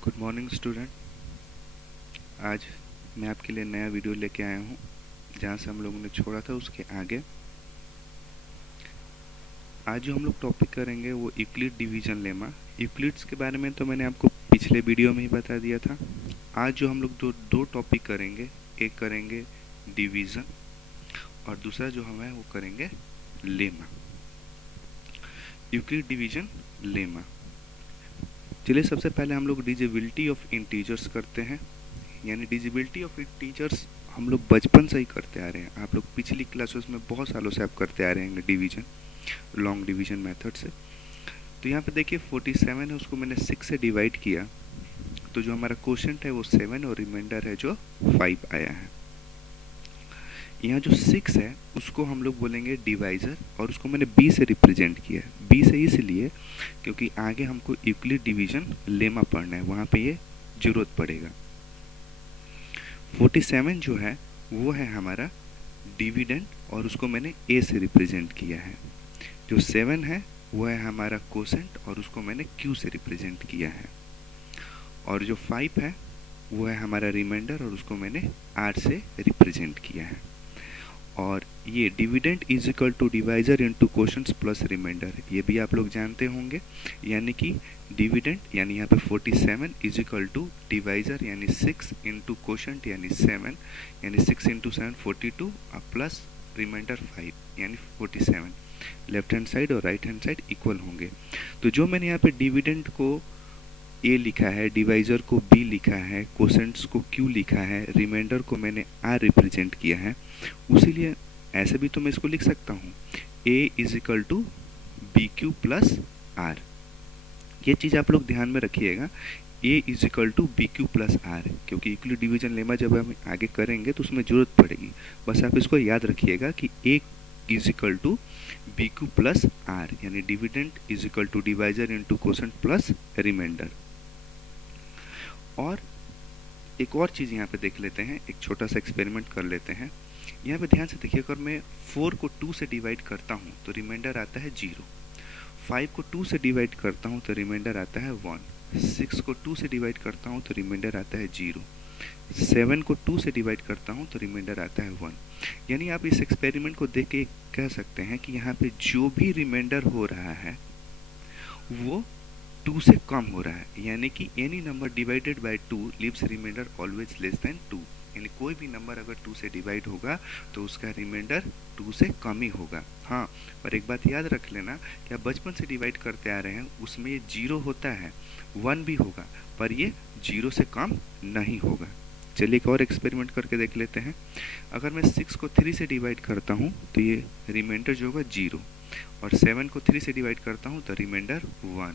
Good morning student. आज मैं आपके लिए नया वीडियो लेके आया हूँ। जहाँ से हम लोगों ने छोड़ा था उसके आगे आज जो हम लोग टॉपिक करेंगे वो यूक्लिड डिवीजन लेमा। यूक्लिड्स के बारे में तो मैंने आपको पिछले वीडियो में ही बता दिया था। आज जो हम लोग दो टॉपिक करेंगे, एक करेंगे डिवीज़न और दूसरा जो हमें वो करेंगे लेमा, यूक्लिड डिवीजन लेमा। चलिए सबसे पहले हम लोग डिविजिबिलिटी ऑफ इंटीजर्स करते हैं। यानी डिविजिबिलिटी ऑफ इंटीजर्स हम लोग बचपन से ही करते आ रहे हैं। आप लोग पिछली क्लासेस में बहुत सालों से आप करते आ रहे हैं डिवीजन, लॉन्ग डिवीजन मेथड से। तो यहाँ पे देखिए 47 है, उसको मैंने 6 से डिवाइड किया तो जो हमारा क्वोशंट है वो 7 और रिमाइंडर है जो 5 आया है। यहाँ जो 6 है उसको हम लोग बोलेंगे डिवाइजर और उसको मैंने b से रिप्रेजेंट किया है। b से इसलिए क्योंकि आगे हमको यूक्लिड डिवीजन लेमा पढ़ना है, वहाँ पे ये जरूरत पड़ेगा। 47 जो है वो है हमारा डिविडेंड और उसको मैंने a से रिप्रेजेंट किया है। जो 7 है वो है हमारा कोसेंट और उसको मैंने q से रिप्रेजेंट किया है। और जो 5 है वो है हमारा रिमाइंडर और उसको मैंने r से रिप्रेजेंट किया है। और ये dividend is equal to divisor into quotients plus remainder, ये भी आप लोग जानते होंगे। यानी कि डिविडेंड यानी यहाँ पे 47 इज इक्वल टू डिवाइजर यानी 6 इंटू क्वोशंट यानी 7 यानी 6 इंटू 7 42 प्लस रिमाइंडर 5 यानी 47। लेफ्ट हैंड साइड और राइट हैंड साइड इक्वल होंगे। तो जो मैंने यहाँ पे डिविडेंड को a लिखा है, डिवाइजर को b लिखा है, क्वोशंट्स को q लिखा है, रिमाइंडर को मैंने r रिप्रेजेंट किया है, उसीलिए ऐसे भी तो मैं इसको लिख सकता हूँ a is equal to B Q plus R. ये चीज़ आप लोग ध्यान में रखिएगा, a is equal to B Q plus R, क्योंकि यूक्लिड डिवीजन लेमा जब हम आगे करेंगे तो उसमें जरूरत पड़ेगी। बस आप इसको याद रखिएगा कि a is equal to B Q plus R यानी dividend is equal to divisor into quotient plus remainder. और एक और चीज़ यहाँ पे देख लेते हैं, एक छोटा सा एक्सपेरिमेंट कर लेते हैं। यहाँ पे ध्यान से देखिए, अगर मैं 4 को 2 से डिवाइड करता हूँ तो रिमाइंडर आता है 0। 5 को 2 से डिवाइड करता हूँ तो रिमाइंडर आता है 1। 6 को 2 से डिवाइड करता हूँ तो रिमाइंडर आता है 0। 7 को 2 से डिवाइड करता हूँ तो रिमाइंडर आता है 1। यानी आप इस एक्सपेरिमेंट को देख के कह सकते हैं कि यहाँ पे जो भी रिमाइंडर हो रहा है वो 2 से कम हो रहा है। यानी कि any number divided by 2 leaves remainder always less than 2। यानी कोई भी नंबर अगर 2 से डिवाइड होगा तो उसका रिमाइंडर 2 से कम ही होगा। हाँ, पर एक बात याद रख लेना कि आप बचपन से डिवाइड करते आ रहे हैं, उसमें ये 0 होता है, 1 भी होगा, पर ये 0 से कम नहीं होगा। चलिए एक और एक्सपेरिमेंट करके देख लेते हैं। अगर मैं 6 को 3 से डिवाइड करता हूँ तो ये रिमाइंडर जो होगा 0, और 7 को 3 से डिवाइड करता हूँ तो रिमाइंडर 1,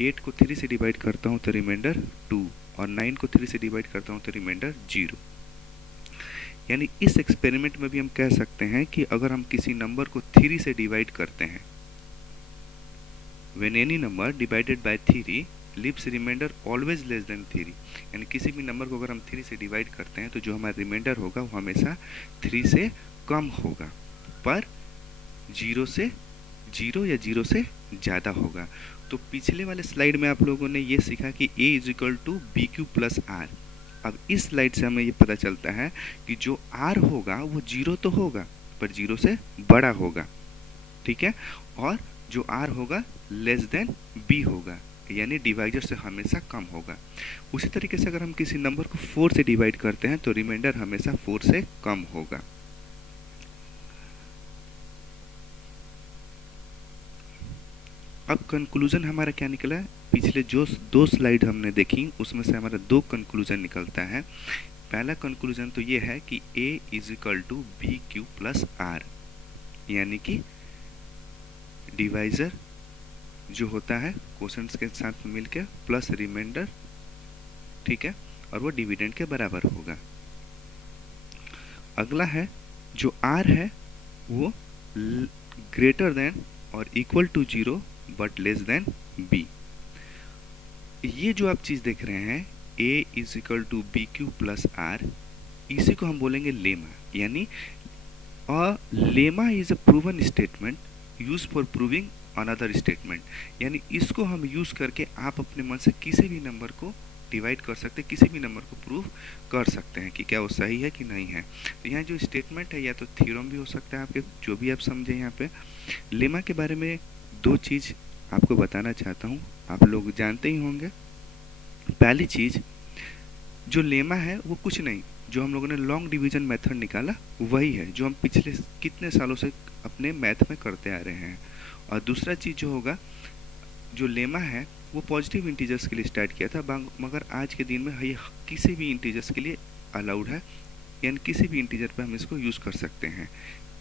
8 को 3 से डिवाइड करता हूँ तो रिमाइंडर 2, और 9 को 3 से डिवाइड करता हूँ तो रिमाइंडर 0। यानी इस एक्सपेरिमेंट में भी हम कह सकते हैं कि अगर हम किसी नंबर को 3 से डिवाइड करते हैं, when any number divided by 3 leaves remainder always less than 3, यानी किसी भी नंबर को अगर हम 3 से डिवाइड करते हैं तो जो हमारा रिमाइंडर होगा वो हमेशा 3 से कम होगा, पर 0 या 0 से ज़्यादा होगा। तो पिछले वाले स्लाइड में आप लोगों ने ये सीखा कि a is equal to B Q plus R. अब इस स्लाइड से हमें ये पता चलता है कि जो r होगा वो 0 तो होगा पर 0 से बड़ा होगा, ठीक है, और जो r होगा लेस देन b होगा, यानी डिवाइजर से हमेशा कम होगा। उसी तरीके से अगर हम किसी नंबर को 4 से डिवाइड करते हैं तो रिमाइंडर हमेशा 4 से कम होगा। अब कंक्लूजन हमारा क्या निकला है, पिछले जो 2 स्लाइड हमने देखी उसमें से हमारा 2 कंक्लूजन निकलता है। पहला कंक्लूजन तो ये है कि a is equal to B Q plus R, यानी कि डिवाइजर जो होता है क्वोशंट्स के साथ मिलकर प्लस रिमाइंडर, ठीक है, और वो डिविडेंड के बराबर होगा। अगला है जो r है वो greater than or equal to 0 but less than b। ये जो आप चीज़ देख रहे हैं a is equal to B Q plus R, इसी को हम बोलेंगे लेमा। यानी a lemma is a proven statement use for proving another statement. यानी इसको हम यूज़ करके आप अपने मन से किसी भी नंबर को डिवाइड कर सकते हैं, किसी भी नंबर को प्रूव कर सकते हैं कि क्या वो सही है कि नहीं है। तो यहाँ जो स्टेटमेंट है या तो थ्योरम भी हो सकता है आपके, जो भी आप समझे। यहाँ पे लेमा के बारे में दो चीज़ आपको बताना चाहता हूँ, आप लोग जानते ही होंगे। पहली चीज़, जो लेमा है वो कुछ नहीं, जो हम लोगों ने लॉन्ग डिवीजन मेथड निकाला वही है जो हम पिछले कितने सालों से अपने मैथ में करते आ रहे हैं। और दूसरा चीज़ जो होगा, जो लेमा है वो पॉजिटिव इंटीजर्स के लिए स्टार्ट किया था, मगर आज के दिन में ये किसी भी इंटीजर्स के लिए अलाउड है, यानी किसी भी इंटीजर पे हम इसको यूज़ कर सकते हैं,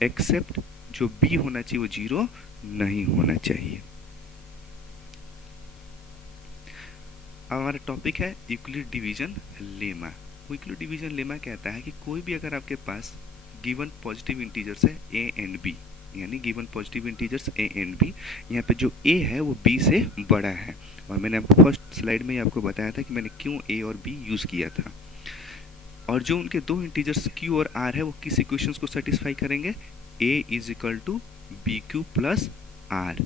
एक्सेप्ट जो बी होना चाहिए वो 0 नहीं होना चाहिए। अब हमारा टॉपिक है Euclid division lemma. Euclid division lemma कहता है कि कोई भी अगर आपके पास गिवन पॉजिटिव इंटीजर्स है ए एंड बी, यानी given positive integers A and B, यहाँ पे जो ए है वो बी से बड़ा है। और मैंने आपको फर्स्ट स्लाइड में ही आपको बताया था कि मैंने क्यों ए और बी यूज़ किया था। और जो उनके दो इंटीजर्स क्यू और आर है वो किस इक्वेशंस को सेटिस्फाई करेंगे, A is equal to B Q plus R.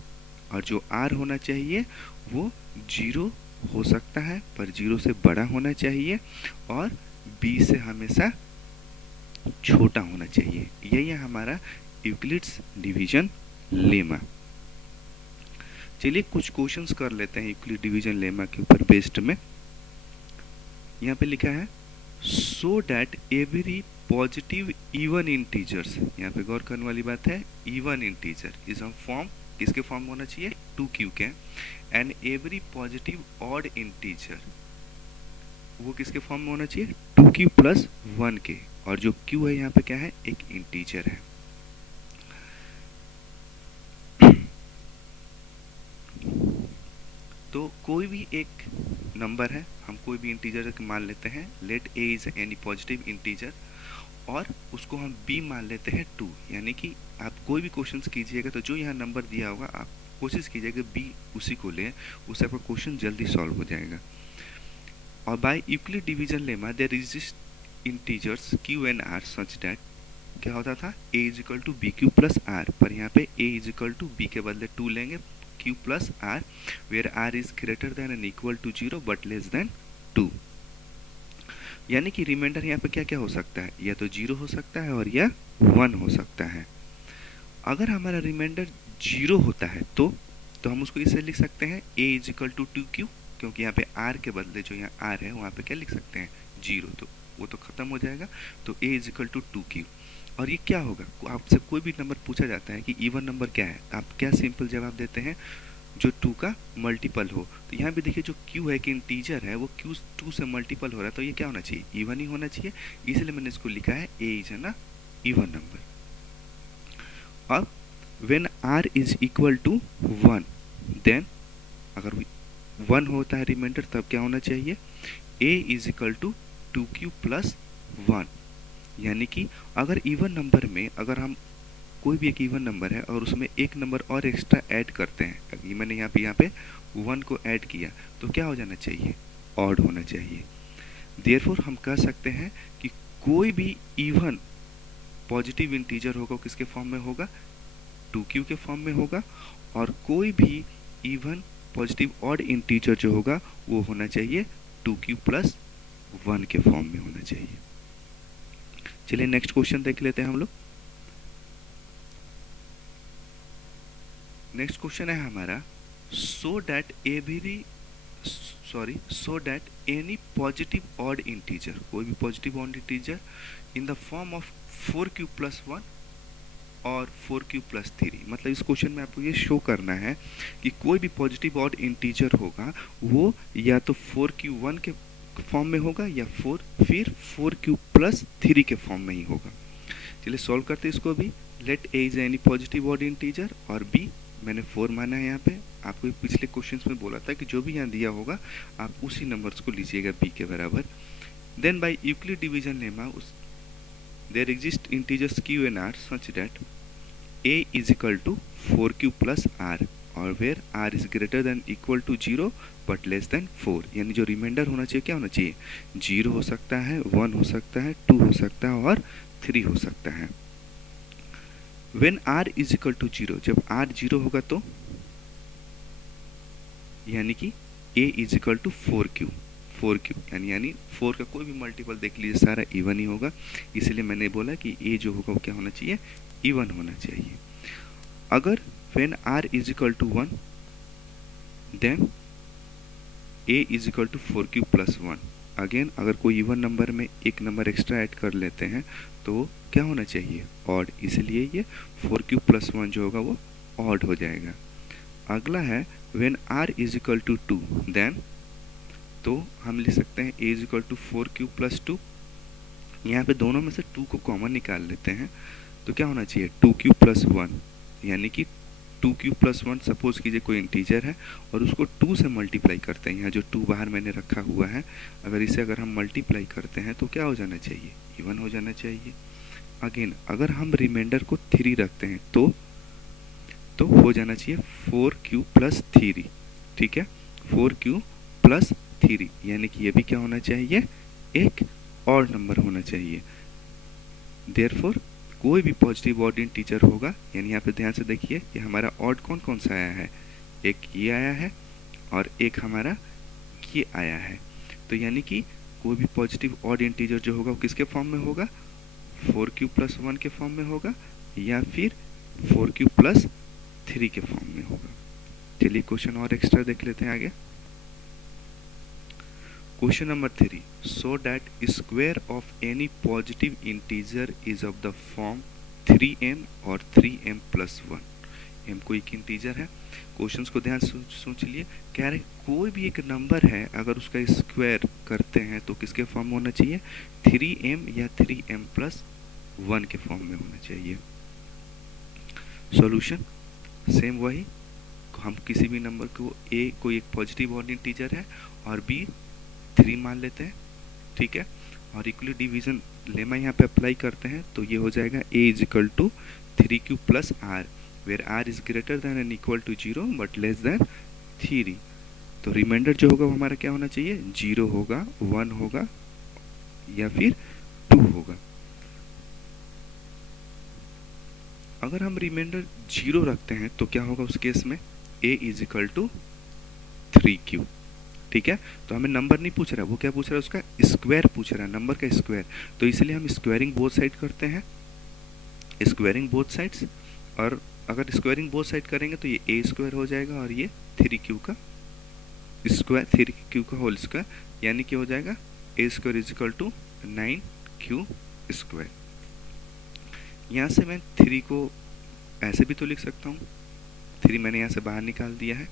और जो आर होना चाहिए वो 0 हो सकता है पर 0 से बड़ा होना चाहिए, और बी से हमेशा छोटा होना चाहिए। यही है हमारा यूक्लिड्स डिवीजन लेमा। चलिए कुछ क्वेश्चंस कर लेते हैं यूक्लिड डिवीजन लेमा के ऊपर बेस्ड में। यहाँ पे लिखा है so that every positive even integers, यहाँ पे गौर करने वाली बात है, even integer is a form, किसके फॉर्म में होना चाहिए, 2q के, and every positive odd integer वो किसके फॉर्म में होना चाहिए, 2q प्लस 1 के। और जो q है यहाँ पे क्या है, एक इंटीजर है। तो कोई भी एक नंबर है, हम कोई भी इंटीजर मान लेते हैं, let a is any positive integer, और उसको हम b मान लेते हैं 2, यानी कि आप कोई भी क्वेश्चंस कीजिएगा तो जो यहाँ नंबर दिया होगा आप कोशिश कीजिएगा b उसी को लें, उससे आपका क्वेश्चन जल्दी सॉल्व हो जाएगा। और by Euclid division lemma there exist integers q and r such that, क्या होता था, a is equal to B Q plus R, पर यहाँ पे a is equal to b के बदले 2 लेंगे, q plus r, where r is greater than and equal to 0 but less than 2। यानी कि रिमाइंडर यहाँ पे क्या क्या हो सकता है, या तो 0 हो सकता है और या 1 हो सकता है। अगर हमारा रिमाइंडर 0 होता है तो हम उसको इसे लिख सकते हैं a is equal to 2q, क्योंकि यहाँ पे r के बदले जो यहाँ r है वहाँ पे क्या लिख सकते हैं, 0, तो वो तो खत्म हो जाएगा। तो a is equal to 2q। और ये क्या होगा, आपसे कोई भी नंबर पूछा जाता है कि इवन नंबर क्या है, आप क्या सिंपल जवाब देते हैं, जो 2 का मल्टीपल हो। तो यहाँ भी देखिए जो q है कि इंटीजर है वो q 2 से मल्टीपल हो रहा है, तो ये क्या होना चाहिए, इवन ही होना चाहिए, इसलिए मैंने इसको लिखा है a इज ना इवन नंबर। अब when r is equal to 1, then अगर 1 होता है रिमाइंडर तब क्या होना चाहिए, a is equal to 2q plus 1। यानी कि अगर इवन नंबर में अगर हम कोई भी एक इवन नंबर है और उसमें एक नंबर और एक्स्ट्रा ऐड करते हैं, मैंने यहाँ पे 1 को ऐड किया, तो क्या हो जाना चाहिए, ऑड होना चाहिए। देयरफॉर हम कह सकते हैं कि कोई भी इवन पॉजिटिव इंटीजर होगा किसके फॉर्म में होगा, 2q के फॉर्म में होगा, और कोई भी इवन पॉजिटिव ऑड इंटीजर जो होगा वो होना चाहिए 2q प्लस 1 के फॉर्म में होना चाहिए। चलिए नेक्स्ट क्वेश्चन देख लेते हैं हम लोग। नेक्स्ट क्वेश्चन है हमारा so that any positive odd integer, कोई भी positive odd integer in the form of 4q plus 1 और 4q प्लस 3, मतलब इस क्वेश्चन में आपको ये शो करना है कि कोई भी पॉजिटिव ऑड इंटीजर होगा वो या तो 4q1 के फॉर्म में होगा या फिर 4q प्लस 3 के फॉर्म में ही होगा। चलिए सॉल्व करते हैं इसको भी। Let a is any positive odd integer और b मैंने 4 माना है। यहाँ पे आपको पिछले क्वेश्चंस में बोला था कि जो भी यहाँ दिया होगा आप उसी नंबर्स को लीजिएगा b के बराबर। Then by Euclid division lemma there exist integers q and r such that a is equal to 4q plus r, और where r is greater than equal to 0 but less than 4। यानी जो reminder होना चाहिए क्या होना चाहिए, 0 हो सकता है, 1 हो सकता है, 2 हो सकता है और 3 हो सकता है। When r is equal to 0, जब r 0 होगा तो यानी कि a is equal to 4q four Q, यानी फोर का कोई भी मल्टीपल देख लीजिए सारा इवन ही होगा, इसलिए मैंने बोला कि ए जो होगा वो क्या होना चाहिए, इवन होना चाहिए। अगर when r is equal to 1 then a is equal to 4q plus 1। Again अगर कोई इवन नंबर में एक नंबर एक्स्ट्रा ऐड कर लेते हैं तो क्या होना चाहिए, ऑड, इसलिए ये 4q प्लस 1 जो होगा वो ऑड हो जाएगा। अगला है when r is equal to 2 then, तो हम लिख सकते हैं a is equal to 4q plus 2। यहाँ पे दोनों में से 2 को कॉमन निकाल लेते हैं तो क्या होना चाहिए 2q प्लस 1, यानी कि 2q प्लस 1 सपोज कीजिए कोई इंटीजर है और उसको 2 से मल्टीप्लाई करते हैं। यहाँ जो 2 बाहर मैंने रखा हुआ है, अगर इसे अगर हम मल्टीप्लाई करते हैं तो क्या हो जाना चाहिए, इवन हो जाना चाहिए। अगेन अगर हम रिमाइंडर को 3 रखते हैं तो हो जाना चाहिए 4q प्लस 3, ठीक है, 4q प्लस 3, यानी कि ये भी क्या होना चाहिए, एक ऑड नंबर होना चाहिए। देयरफॉर कोई भी पॉजिटिव ऑड इंटीजर होगा, यानी यहाँ पे ध्यान से देखिए कि हमारा ऑड कौन कौन सा आया है, एक ये आया है और एक हमारा ये आया है। तो यानी कि कोई भी पॉजिटिव ऑड इंटीजर जो होगा वो किसके फॉर्म में होगा, 4q प्लस 1 के फॉर्म में होगा या फिर 4q प्लस 3 के फॉर्म में होगा। चलिए क्वेश्चन और एक्स्ट्रा देख लेते हैं आगे। Question number 3. So that square of any positive integer is of the form 3m or 3m plus 1. m कोई एक इंटीजर है। क्वेश्चंस को ध्यान से सोच लिए, कह रहे कोई भी एक नंबर है अगर उसका स्क्वायर करते हैं तो किसके फॉर्म में होना चाहिए, 3m या 3m प्लस 1 के फॉर्म में होना चाहिए। सॉल्यूशन सेम वही, हम किसी भी नंबर को a कोई एक पॉजिटिव ऑड इंटीजर है और b 3 मान लेते हैं, ठीक है, और इक्वली डिवीजन लेमा यहाँ पे अप्लाई करते हैं तो ये हो जाएगा a is equal to 3q plus r, where r is greater than and equal to 0 but less than 3। तो रिमाइंडर जो होगा वो हमारा क्या होना चाहिए, 0 होगा, 1 होगा या फिर 2 होगा। अगर हम रिमाइंडर 0 रखते हैं तो क्या होगा उस केस में, a is equal to 3q, ठीक है। तो हमें नंबर नहीं पूछ रहा, वो क्या पूछ रहा है, उसका स्क्वायर पूछ रहा है, नंबर का स्क्वायर। तो इसलिए हम स्क्वायरिंग बोथ साइड करते हैं, स्क्वायरिंग बोथ साइड्स, और अगर स्क्वायरिंग बोथ साइड करेंगे तो ये ए स्क्वायर हो जाएगा और ये 3q का स्क्वायर, 3q का होल स्क्वायर, यानी कि हो जाएगा A square is equal to 9q square. यहाँ से मैं 3 को ऐसे भी तो लिख सकता हूँ, 3 मैंने यहाँ से बाहर निकाल दिया है,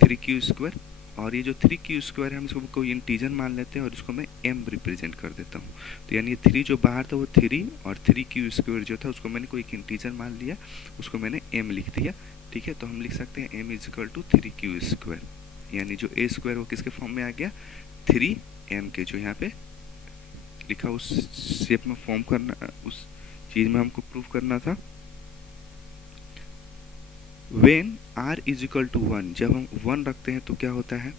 3q स्क्वायर, और ये जो 3q स्क्वायर है हम इसको कोई इंटीजर मान लेते हैं और इसको मैं m रिप्रेजेंट कर देता हूँ। तो यानी ये 3 जो बाहर था वो 3 और 3q स्क्वायर जो था उसको मैंने कोई एक इंटीजर मान लिया, उसको मैंने m लिख दिया, ठीक है। तो हम लिख सकते हैं m is equal to 3q square, यानी जो a स्क्वायर वो किसके फॉर्म में आ गया, 3m के, जो यहाँ पे लिखा उस शेप में फॉर्म करना, उस चीज में हमको प्रूव करना था। When r is equal to 1, जब हम 1 रखते हैं तो क्या होता है,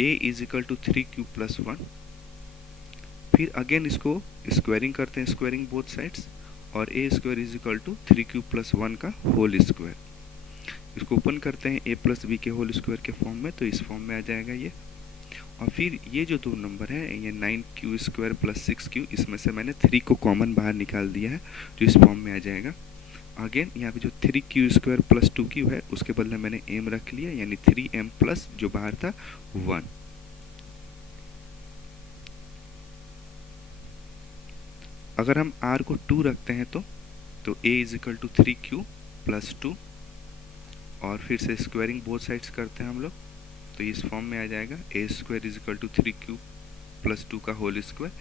a is equal to 3q plus 1। फिर अगेन इसको स्क्वायरिंग करते हैं, स्क्वायरिंग बोथ साइड्स, और a square is equal to 3q plus 1 का होल स्क्वायर। इसको ओपन करते हैं a प्लस b के होल स्क्वायर के फॉर्म में, तो इस फॉर्म में आ जाएगा ये। और फिर ये जो दो नंबर है, ये 9q स्क्वायर प्लस 6q, इसमें से मैंने 3 को कॉमन बाहर निकाल दिया है तो इस फॉर्म में आ जाएगा। अगेन यहाँ पे जो 3q स्क्वायर प्लस 2q है उसके बदले मैंने m रख लिया, यानी 3m प्लस जो बाहर था 1। अगर हम r को 2 रखते हैं तो a is equal to 3q plus 2, और फिर से स्क्वायरिंग बोथ साइड्स करते हैं हम लोग, तो इस फॉर्म में आ जाएगा a square is equal to 3q plus 2 का होल स्क्वायर।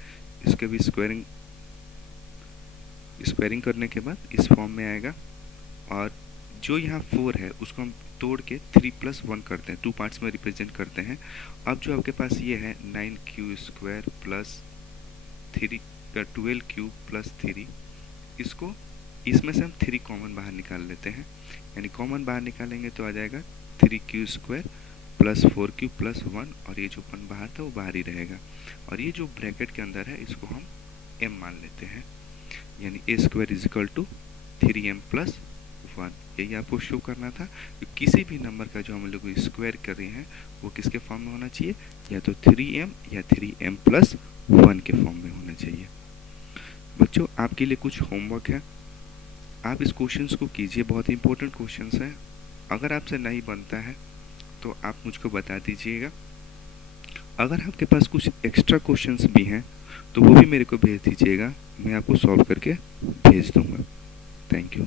इसके भी स्क्वायरिंग करने के बाद इस फॉर्म में आएगा, और जो यहाँ 4 है उसको हम तोड़ के 3 प्लस 1 करते हैं, 2 पार्ट्स में रिप्रेजेंट करते हैं। अब जो आपके पास ये है 9q square plus 12q plus 3, इसको इसमें से हम 3 कॉमन बाहर निकाल लेते हैं, यानी कॉमन बाहर निकालेंगे तो आ जाएगा 3q square plus 4q plus 1, और ये जो अपन बाहर था वो बाहर ही रहेगा। और ये जो ब्रैकेट के अंदर है इसको हम m मान लेते हैं, यानी a square is equal to 3m plus 1 यही आपको शो करना था कि किसी भी नंबर का जो हम लोग स्क्वायर कर रहे हैं वो किसके फॉर्म में होना चाहिए, या तो 3m या 3m प्लस 1 के फॉर्म में होना चाहिए। बच्चों आपके लिए कुछ होमवर्क है, आप इस क्वेश्चंस को कीजिए, बहुत इंपॉर्टेंट क्वेश्चंस हैं। अगर आपसे नहीं बनता है तो आप मुझको बता दीजिएगा। अगर आपके पास कुछ एक्स्ट्रा क्वेश्चंस भी हैं तो वो भी मेरे को भेज दीजिएगा, मैं आपको सॉल्व करके भेज दूंगा। Thank you.